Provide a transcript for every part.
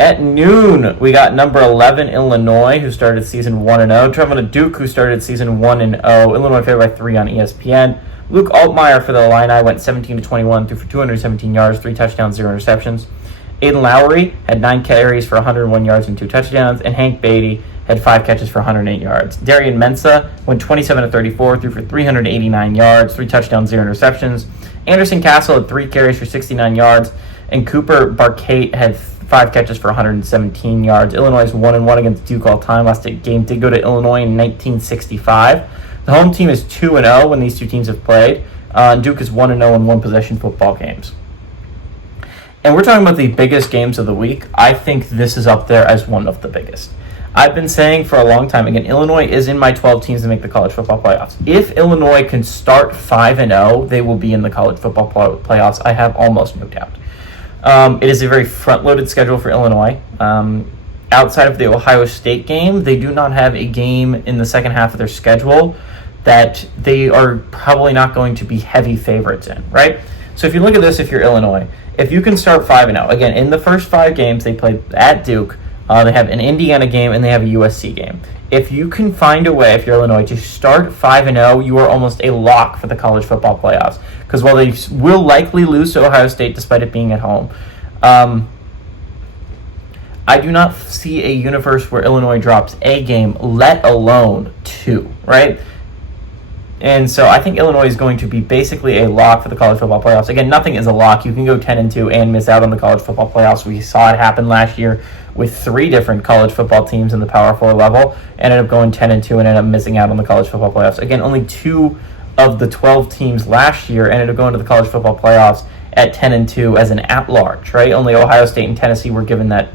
At noon, we got number 11 Illinois, who started season 1-0. Traveling to Duke, who started season 1-0. Illinois favored by 3 on ESPN. Luke Altmaier for the Illini went 17-21, threw for 217 yards, 3 touchdowns, 0 interceptions. Aiden Lowry had 9 carries for 101 yards and 2 touchdowns, and Hank Beatty had 5 catches for 108 yards. Darian Mensah went 27-34, threw for 389 yards, 3 touchdowns, 0 interceptions. Anderson Castle had 3 carries for 69 yards, and Cooper Barcate had 5 catches for 117 yards. Illinois is 1-1 against Duke all time. Last game did go to Illinois in 1965. The home team is 2-0 when these two teams have played. Duke is 1-0 in one-possession football games. And we're talking about the biggest games of the week. I think this is up there as one of the biggest. I've been saying for a long time, again, Illinois is in my 12 teams to make the college football playoffs. If Illinois can start 5-0, they will be in the college football playoffs. I have almost no doubt. It is a very front-loaded schedule for Illinois. Outside of the Ohio State game, they do not have a game in the second half of their schedule that they are probably not going to be heavy favorites in, right? So if you look at this, if you're Illinois, if you can start 5-0, again, in the first 5 games they played at Duke, they have an Indiana game and they have a USC game. If you can find a way, if you're Illinois, to start 5-0, you are almost a lock for the college football playoffs. Because while they will likely lose to Ohio State despite it being at home, I do not see a universe where Illinois drops a game, let alone 2, right? And so I think Illinois is going to be basically a lock for the college football playoffs. Again, nothing is a lock. You can go 10-2 and miss out on the college football playoffs. We saw it happen last year with 3 different college football teams in the Power 4 level. Ended up going 10-2 and ended up missing out on the college football playoffs. Again, only 2 of the 12 teams last year ended up going to the college football playoffs at 10-2 as an at-large, right? Only Ohio State and Tennessee were given that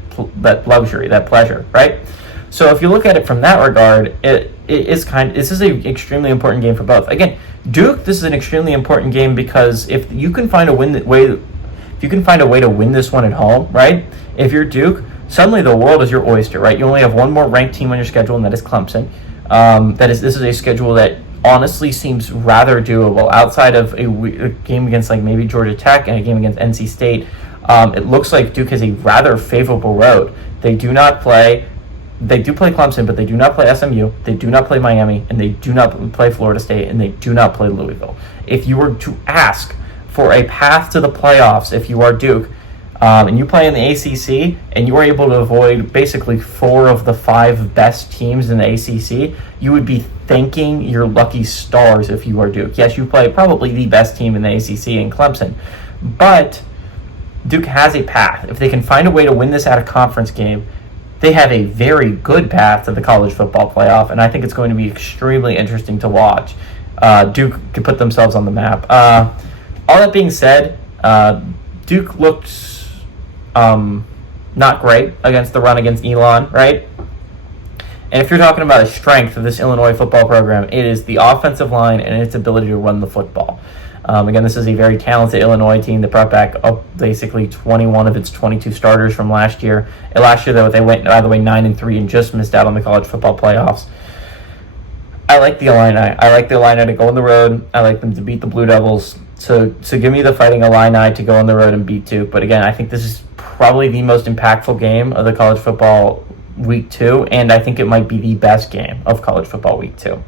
luxury, that pleasure, right? So if you look at it from that regard, this is an extremely important game for both. Again, Duke, this is an extremely important game because if you can find a way to win this one at home, right? If you're Duke, suddenly the world is your oyster, right? You only have one more ranked team on your schedule, and that is Clemson. This is a schedule that honestly seems rather doable outside of a game against like maybe Georgia Tech and a game against NC State. It looks like Duke has a rather favorable road. They do play Clemson, but they do not play SMU, they do not play Miami, and they do not play Florida State, and they do not play Louisville. If you were to ask for a path to the playoffs, if you are Duke, and you play in the ACC, and you are able to avoid basically 4 of the 5 best teams in the ACC, you would be thanking your lucky stars if you are Duke. Yes, you play probably the best team in the ACC in Clemson, but Duke has a path. If they can find a way to win this at a conference game, they have a very good path to the college football playoff, and I think it's going to be extremely interesting to watch. Duke could put themselves on the map. All that being said, Duke looked not great against the run against Elon, right? And if you're talking about a strength of this Illinois football program, it is the offensive line and its ability to run the football. Again, this is a very talented Illinois team that brought back up basically 21 of its 22 starters from last year. And last year, though, they went, by the way, 9-3 and just missed out on the college football playoffs. I like the Illini. I like the Illini to go on the road. I like them to beat the Blue Devils. So give me the Fighting Illini to go on the road and beat Duke. But again, I think this is probably the most impactful game of the college football week 2, and I think it might be the best game of college football week 2.